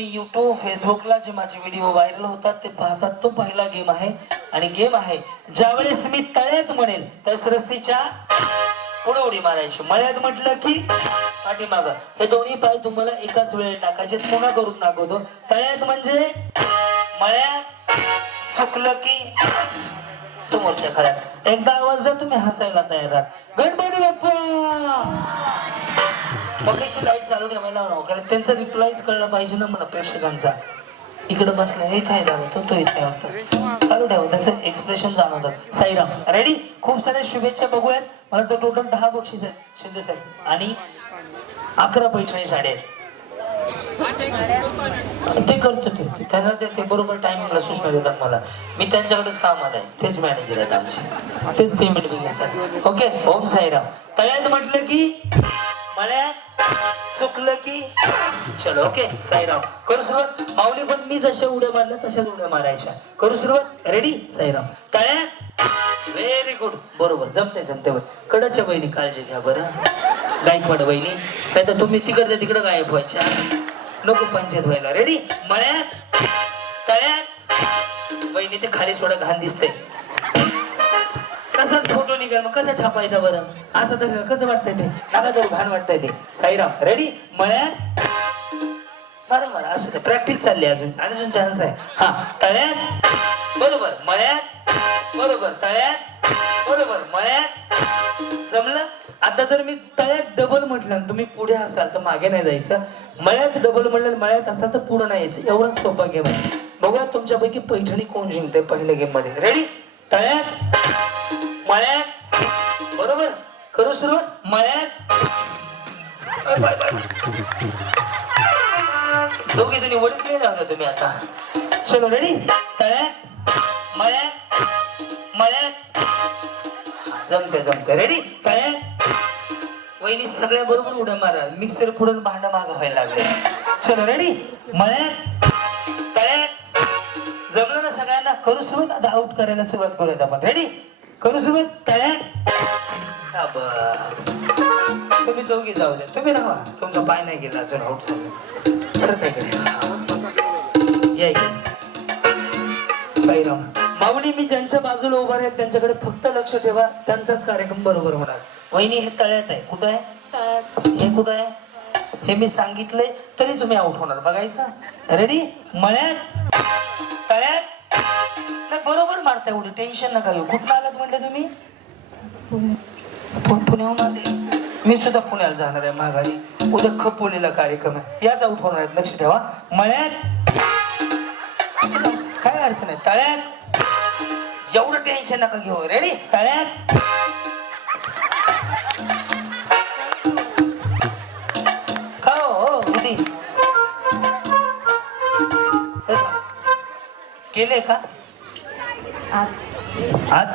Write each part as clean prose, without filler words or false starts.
तुम्ही युट्यूब फेसबुकला जे माझे व्हिडिओ व्हायरल होतात ते पाहतात, तो पहिला गेम आहे. आणि गेम आहे ज्यावेळेस मी तळ्यात म्हणेल तर रस्सीच्या पुढे उडी मारायची. मळ्यात म्हटलं की पाठीमाग. हे दोन्ही पाय तुम्हाला एकाच वेळेला टाकायचे. पुन्हा करून दाखवतो. तळ्यात म्हणजे मळ्यात, चुकलं की समोरच्या खड्यात. एकदा आवाज जर तुम्ही हसायला तयार आहात गणपती बाप्पा मगाची लाईट चालू ठेवायला हवं, कारण त्यांचा रिप्लायच कळला पाहिजे ना मला प्रेक्षकांचा. इकडे बसला इथे आहे दादा, तो इथे वाटतं. चालू ठेवा, त्याचं एक्सप्रेशन जाणवतात. साईराम रेडी. खूप साऱ्या शुभेच्छा बघूयात. मला तर टोटल 10 बक्षीस आहेत शिंदे साहेब आणि 11 पैठणी साड्या आहेत. ते करतो ते त्यांना ते बरोबर टायमिंगला सूचना देतात मला. मी त्यांच्याकडेच कामात आहे. तेच मॅनेजर आहेत आमचे, तेच पेमेंट बी घेतात. ओके. ओम साईराम. तळ्यात म्हटलं की मळ्यात, चुकलं की चलो. ओके. साईराम. करू सुरुवात. माऊली पण मी जशा उड्या मारल्या तशाच उड्या मारायच्या. करू सुरुवात. रेडी. साईराम. तळ्यात. Very good. बरोबर जमते जमते. कडच्या बहिणी काळजी घ्या बरं. गायकवाड बहिणी नाही तर तुम्ही तिकडच्या तिकडं गायब व्हायच्या. नको पंचायत व्हायला. रेडी. मळ्यात, तळ्यात. बहिणी ते खाली सोडा, घाण दिसते. कसाच फोटो निघाल मग कसा छापायचा बरं. असं तर कसं वाटतंय ते. नका तर घाण वाटतंय ते. साईराम. रेडी. मळ्यात. बरं बरं असू दे. प्रॅक्टिस चालली अजून अजून चान्स आहे. हा. तळ्यात. बरोबर. मळ्यात. बरोबर. तळ्यात. बरोबर. मळ्यात. जमलं. आता जर मी तळ्यात डबल म्हटलं तुम्ही पुढे असाल तर मागे नाही जायचं. मळ्यात डबल म्हटलं मळ्यात असाल तर पुढे नाही यायचं. एवढाच सोपा गेम आहे. बघूया तुमच्यापैकी पैठणी कोण जिंकते पहिल्या गेम मध्ये. रेडी. तळ्यात, मळ्यात. बरोबर. करू सुरुवात. मळ्यात. दोघी जणी वडील नाही राहता तुम्ही आता. चलो रेडी. तळ्यात, मळ्यात, मळ्यात. जमते जमते. रेडी. तळ्यात. वहिनी सगळ्या बरोबर उड्या मारा. मिक्सर पुढून भांडं मागं व्हायला लागले. चलो रेडी. मळ्यात, तळ्यात. जमलं ना सगळ्यांना. करू सुरुवात. आता आउट करायला सुरुवात करूयात आपण. रेडी. करू सुरुवात. तळ्यात. तुम्ही दोघी जाऊ द्या. तुम्ही राहा. तुमचा पाय नाही गेला अजून आउट झालं. सर काय करेल. माऊली मी ज्यांच्या बाजूला उभा आहे त्यांच्याकडे फक्त लक्ष ठेवा. त्यांचाच कार्यक्रम बरोबर होणार. वहिनी हे तळ्यात आहे. कुठं आहे. तळ्यात. हे कुठं आहे. हे मी सांगितलंय तरी तुम्ही आउट होणार. बघायचं. रेडी. मळ्यात, तळ्यात. बरोबर मारताय उडी. टेन्शन नका घेऊ. कुठं आलात म्हणले तुम्ही. पुण्याहून आले. मी सुद्धा पुण्याला जाणार आहे माघारी. उद्या खपोलीला कार्यक्रम आहे. याच आउट होणार आहेत. लक्ष ठेवा. मळ्यात. काय अडचण आहे. तळ्यात. एवढं टेन्शन नका घेऊ. रेडी. तळ्यात. केले का आत.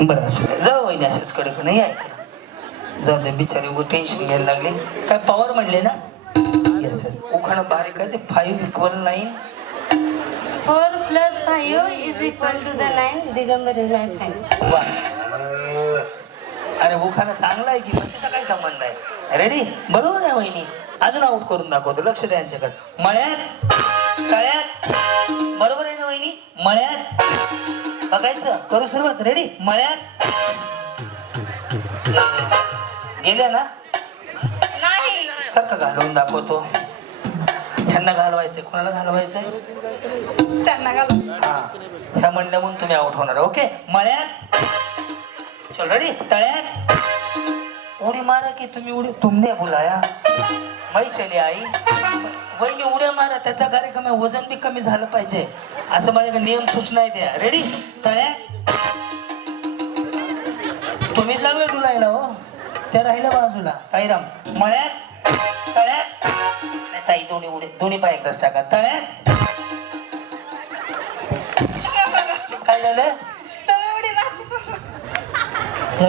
बरं असू दे. जाऊ वहिनी अशाच कडक नाही ऐकलं. जाऊ दे बिचारी व टेन्शन घ्यायला लागले. काय पॉवर म्हणले ना. Yes yes. उखाणं बारीक आहे ते. 5 = 9. 4 + 5 = 9. Digambar is my friend. अरे उखाणं चांगला आहे की पण तिचा काय संबंध आहे. रेडी. बरोबर आहे वहिनी. अजून आउट करून दाखवतो. लक्ष द्या यांच्याकडे. मळ्यात, तळ्यात. बरोबर आहे ना वहिनी. मळ्यात. बघायचं. करू सुरुवात. रेडी. मळ्यात. गेल्या ना. सारखं घालवून दाखवतो. त्यांना घालवायचं. कोणाला घालवायचंय. त्यांना घालव. हा. ह्या म्हणल्या म्हणून तुम्ही आउट होणार. ओके. मळ्यात. चल रेडी. तळ्यात. उडी मारा की तुम्ही. उडी तुमने बुलाया मै चली आई. वहिनी उड्या मारा. त्याचा कार्यक्रम आहे. वजन बी कमी झालं पाहिजे असं माझ्याकडे नियम सूचना आहे त्या. रेडी. तळ्यात. तुम्हीच लागले डुलायला हो. त्या राहिल्या बाजूला. साईराम. मळ्यात, तळ्यात. ताई दोन्ही उडी दोन्ही पाय एकदाच टाका. तळ्यात. काय झालं.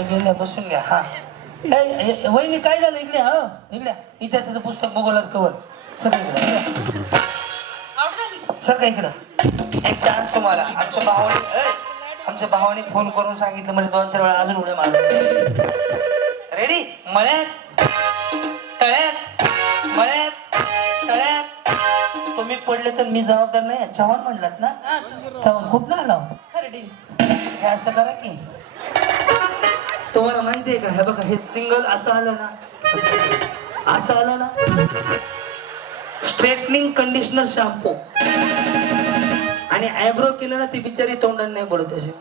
गेल्या बसून घ्या. हा वहिनी काय झालं. इकडे. हा इकडे. इतिहासाचं पुस्तक भूगोलाच कवर. सर काय इकडं. एक चान्स तुम्हाला. आमच्या भावाने फोन करून सांगितलं म्हणजे 2-4 वेळा अजून उड्या मारल्या. रेडी. मळ्यात, तळ्यात. मळ्यात, तळ्यात. तुम्ही पडले तर मी जबाबदार नाही. चव्हाण म्हणलात ना? चव्हाण कुठं आला? हे असं करा की, तुम्हाला माहिती आहे का, हे बघा हे सिंगल असं आलं ना, असं आलं ना, स्ट्रेटनिंग कंडिशनर शॅम्पू आणि आयब्रो केलं ना, ती बिचारी तोंडाने नाही बोलत अशी.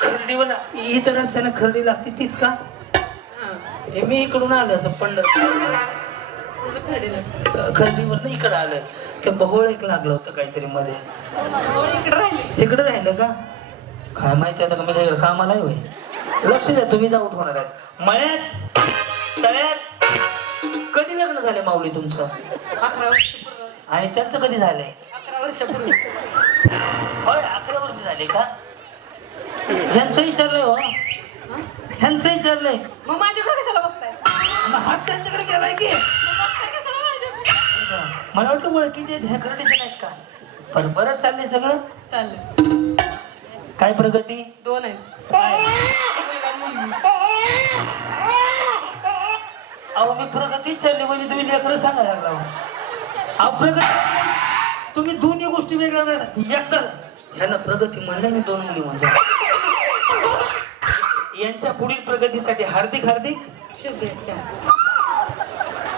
खर्डीवर ही तर रस्त्याने खर्डी लागते तीच का? हे मी इकडून आलो असं पंढरपूर खर्डीवर ना इकडं आलं. ते बहोळ एक लागलं होतं काहीतरी मध्ये, इकडे राहिलं का काय माहिती. आता मी काही कामाला आहे होय. लक्ष द्या, तुम्ही जाऊन होणार आहेत. मळ्यात तळ्यात कधी लग्न झाले माऊली तुमचं? 11 वर्ष पूर्ण. आणि त्यांचं कधी झालंय? 11 वर्षापूर्वी. होय 11 वर्ष झाले का? ह्यांचं विचारलंय हो, ह्यांचं विचारलंय. मग माझ्याकडे कशाला बघताय? मग हात त्यांच्याकडे गेलाय की. मग बघताय कशाला माझ्याकडे? मला वाटतं ओळखीचे ह्या खरडीचे नाहीत का? पण बरंच चाललंय सगळं. चाललंय. काय प्रगती? 2 आहेत. मुलगा मुलगी. अहो मी प्रगतीच चालली म्हणजे तुम्ही लेकरं सांगायला लागला. अहो प्रगती तुम्ही दोन्ही गोष्टी वेगळ्या वेगळ्या. एकदा ह्यांना प्रगती म्हणलं आणि 2 मुली म्हणजे. यांच्या पुढील प्रगतीसाठी हार्दिक हार्दिक शुभेच्छा.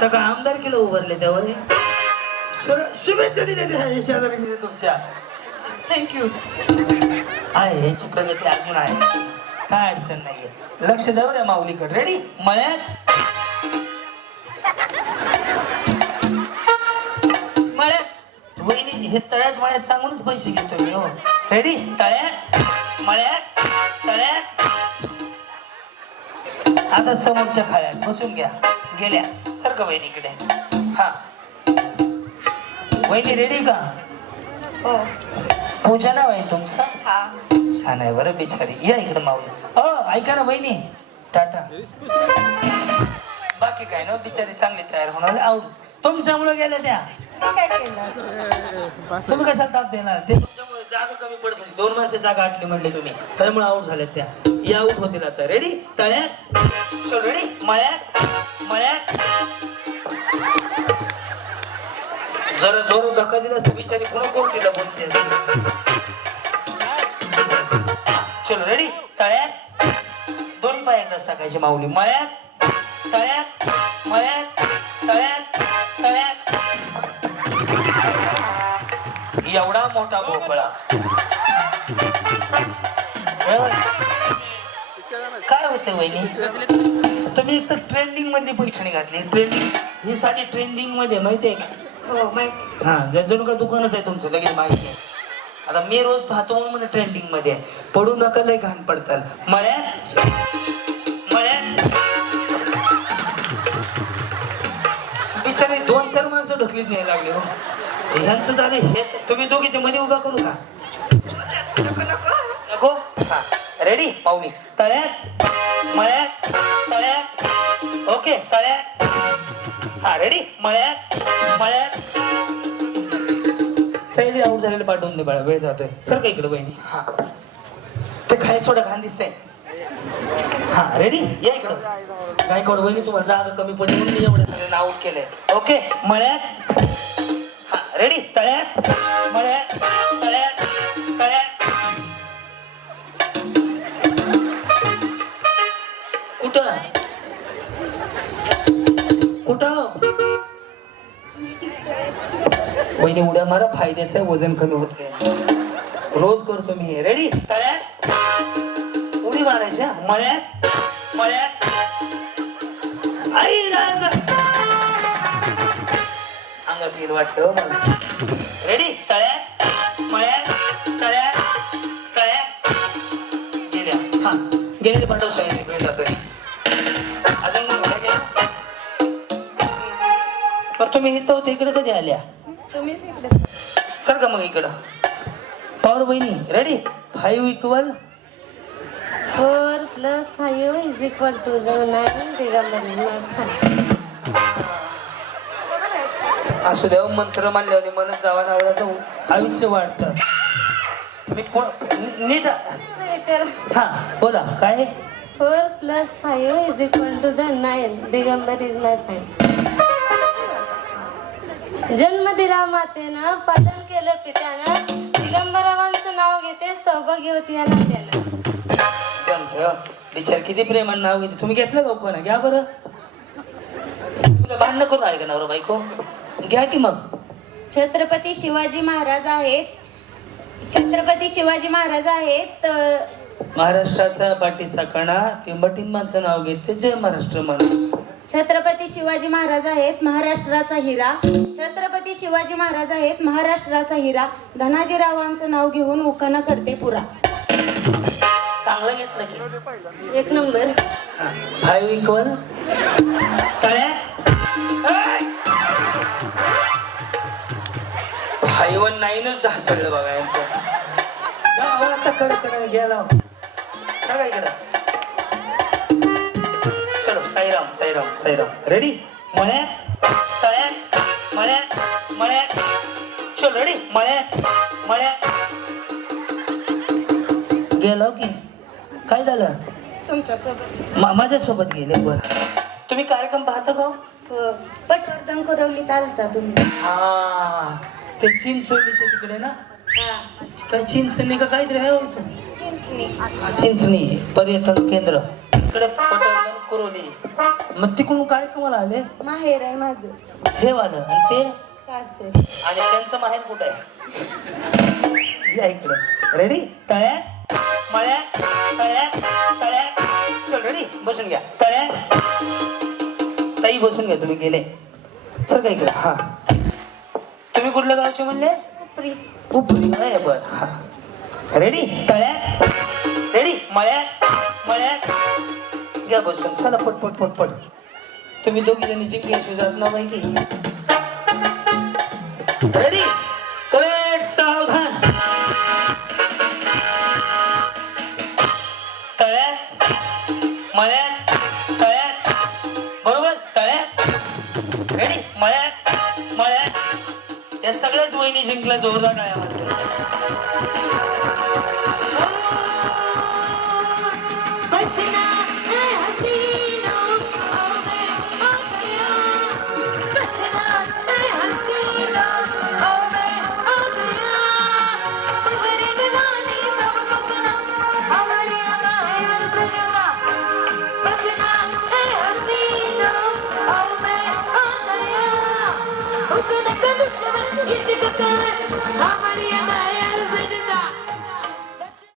तर का आमदार केलं उभारले त्यावर शुभेच्छा दिल्या शेजारी तुमच्या. थँक्यू. आहे यांची प्रगती अजून आहे, काय अडचण नाहीये. लक्ष द्यावं या माऊलीकडे. रेडी? मळ्यात मळ्यात वहिनी हे तळ्यात मळ्यात सांगूनच पैसे घेतो मी हो. रेडी? तळ्यात मळ्यात तळ्यात. आता समोरच्या खाळ्यात बसून घ्या. गेल्या सारखं वहिनीकडे. हा वहिनी रेडी का? हो. पूजा नाव आहे तुमचं? हा. हा नाही बरं बिचारी. या इकडे माऊली. ऐका ना वहिनी, टाटा. बाकी काय ना बिचारी चांगली तयार होणार. आवड तुमच्यामुळे गेल्या त्या. मी काय केलं? तुम्ही कशाला ताप देणार? ते तुमच्यामुळे जागा कमी पडत होती. 2 माणसं जागा आटली म्हणले तुम्ही, त्यामुळे आऊट झाल्यात त्या. या आऊट होतील आता. रेडी? तळ्यात रेडी? मळ्यात मळ्यात. जरा जोर धक्का दिला असता बिचारी पुन्हा कोर्टीला पोहोचते. चलो रेडी? तळ्यात दोन्ही पाय एकदाच टाकायचे माऊली. मळ्यात तळ्यात मळ्यात तळ्यात तळ्यात. एवढा मोठा भोपळा. काय होतं वहिनी? तुम्ही एक तर ट्रेंडिंग मध्ये पैठणी घातली. ट्रेंडिंग ही साडी ट्रेंडिंग मध्ये माहितीये का? हो माहिती. हा जणू का दुकानच आहे तुमचं लगेच माहिती आहे. आता मी रोज पाहतो म्हणून मला ट्रेंडिंग मध्ये आहे. पडू नका लय घाण पडतात. मळ्यात मळ्यात बिचारे 2-4 माणसं ढकलीत नाही लागले हो. ह्यांचं झाले हे. तुम्ही दोघीच्या मध्ये उभा करू का? नको. हा रेडी पाहुणी? तळ्यात मळ्यात तळ्यात. ओके तळ्यात. हा रेडी? मळ्यात मळ्यात. सैली आऊट झालेलं पाठवून दे बाळा, वेळ जातोय. सर का इकडे बहिणी. हा ते खाली सोडा, घाण दिसतंय. हा रेडी? या इकडं. काय करू बहिणी, तुम्हाला जागा कमी पडली म्हणून मी एवढं सगळ्यांना आऊट केलंय. ओके मळ्यात. हा रेडी? तळ्यात मळ्यात तळ्यात तळ्यात. कुठं कुठं? वहिनी उड्या मारा, फायद्याचं आहे, वजन कमी होत नाही. रोज करतो मी हे. रेडी? तळ्यात उडी मारायच्या. मळ्यात मळ्यात. आई राजा अंगात येईल वाटतं मला. रेडी? तळ्यात मळ्यात तळ्यात तळ्यात. गेल्या. हा गेलेले पाठव साईड वेळ जातोय. अजून पण तुम्ही इथं होते, इकडे कधी आल्या? तुम्हीच इकडे. सर का मग इकडं. पॉवर बहिणी. Ready? 5 = 4 + 5 = 9. Digambar is my friend. असू द्या मंत्र मानल्याने मनच जावा नावराचं आयुष्य वाढतं. तुम्ही नीट विचार. हा बोला काय? 4 + 5 = 9. Digambar is my friend. जन्म दिला मातेनं, पालन केलं पित्यानं, दिगंबरावांचं नाव घेते सौभाग्यवती या नात्यानं. विचार किती प्रेमान नाव घेते. तुम्ही घेतलं का कोणा? घ्या बरं. तुला भांडणं करून आहे का नवरा बायको? घ्या की मग. छत्रपती शिवाजी महाराज आहेत. छत्रपती शिवाजी महाराज आहेत. महाराष्ट्राचा पाठीचा कणा टिंबटिंबांचं नाव घेते. जय महाराष्ट्र म्हणून. छत्रपती शिवाजी महाराज आहेत महाराष्ट्राचा हिरा. छत्रपती शिवाजी महाराज आहेत महाराष्ट्राचा हिरा. धनाजीरावांचं नाव घेऊन उखाणा करते पुरा. चांगलं घेतलं की 1 नंबर. 5 इक्वल तळ्या. हायवन 9च ढासळलं बघा यांचं. आता कडे गेला काय करा. चलो साईराम साईराम साईराम. रेडी? मळ्या तळ्या मळ्या मळ्या. चल रेडी? मळ्या मळ्या. गेलो की काय झालं? तुमच्यासोबत माझ्यासोबत गेले. बरं तुम्ही कार्यक्रम पाहता का? पटवर्धन कुरवली चालता तुम्ही. हा ते चिंचोलीच्या तिकडे ना. हा. काय चिंचणी का काहीतरी आहे होतं. चिंचणी. चिंचणी पर्यटन केंद्र इकडे पटवर्धन कुरवली. मग तिकडून कार्यक्रमाला आले. माहेर आहे माझं. हे वालं आणि ते सासर. आणि त्यांचं माहेर कुठं आहे? या इकडं. रेडी? तळ्या मळ्या तळ्या तळ्या. चल रेडी? बसून घ्या. तळ्या ताई बसून घ्या. तुम्ही गेले चल का इकडं. हा तुम्ही कुठल्या गावचे म्हणले? उपरी. उपरी आहे. बर. हा रेडी? तळ्या रेडी? मळ्या मळ्या. घ्या बसून. चला पट पट पट पट. तुम्ही दोघी जणी जिंकल्याशिवाय जात ना बाई की. रेडी? कट. सावधान. तळ्या मळ्या तळ्या. बरोबर? तळ्या रेडी? मळ्या मळ्या. या सगळ्याच वहिनी जिंकल्या. जोरदार टाळ्या मारल्या. Hamaria